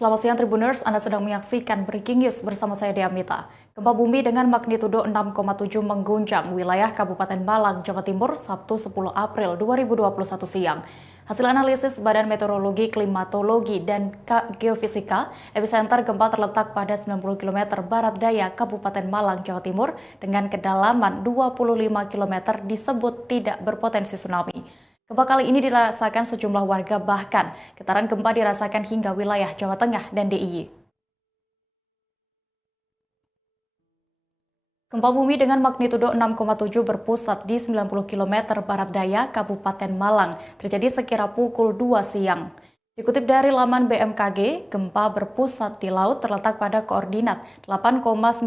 Selamat siang Tribuners, Anda sedang menyaksikan Breaking News bersama saya Diamita. Gempa bumi dengan magnitudo 6,7 mengguncang wilayah Kabupaten Malang, Jawa Timur, Sabtu 10 April 2021 siang. Hasil analisis Badan Meteorologi, Klimatologi, dan Geofisika, epicenter gempa terletak pada 90 km barat daya Kabupaten Malang, Jawa Timur dengan kedalaman 25 km disebut tidak berpotensi tsunami. Gempa kali ini dirasakan sejumlah warga, bahkan getaran gempa dirasakan hingga wilayah Jawa Tengah dan DIY. Gempa bumi dengan magnitudo 6,7 berpusat di 90 km barat daya Kabupaten Malang, terjadi sekira pukul 2 siang. Dikutip dari laman BMKG, gempa berpusat di laut terletak pada koordinat 8,95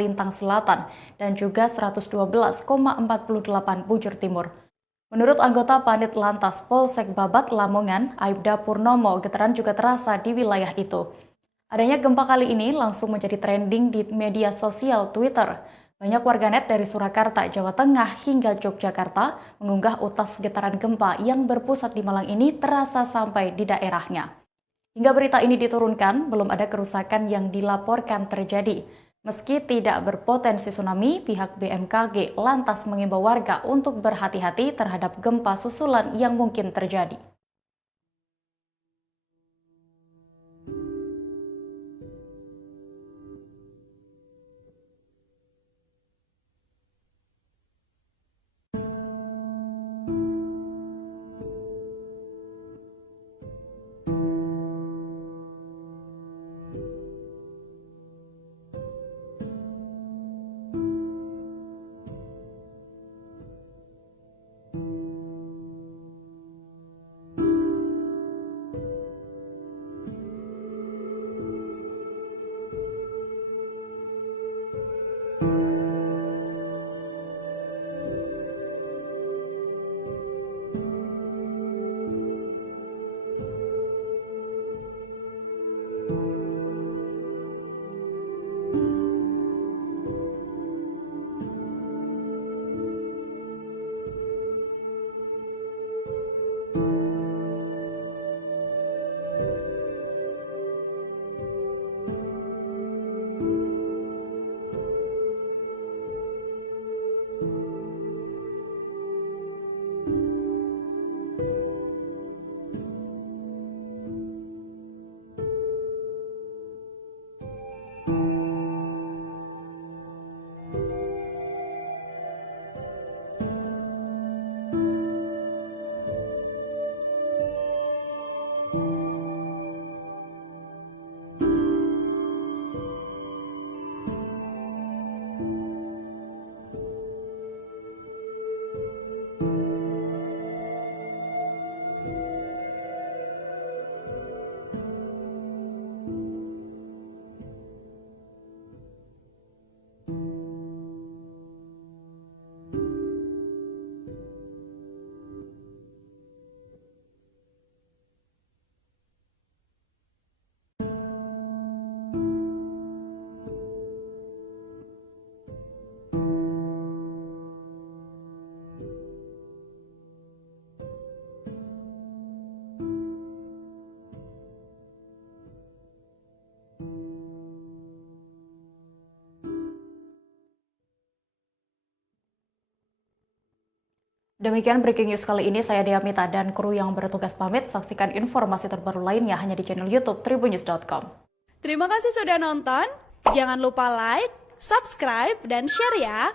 lintang selatan dan juga 112,48 bujur timur. Menurut anggota Panit Lantas Polsek Babat Lamongan, Aibda Purnomo, getaran juga terasa di wilayah itu. Adanya gempa kali ini langsung menjadi trending di media sosial Twitter. Banyak warganet dari Surakarta, Jawa Tengah hingga Yogyakarta mengunggah utas getaran gempa yang berpusat di Malang ini terasa sampai di daerahnya. Hingga berita ini diturunkan, belum ada kerusakan yang dilaporkan terjadi. Meski tidak berpotensi tsunami, pihak BMKG lantas mengimbau warga untuk berhati-hati terhadap gempa susulan yang mungkin terjadi. Demikian Breaking News kali ini, saya Diamita dan kru yang bertugas pamit. Saksikan informasi terbaru lainnya hanya di channel YouTube tribunnews.com. Terima kasih sudah nonton. Jangan lupa like, subscribe, dan share ya.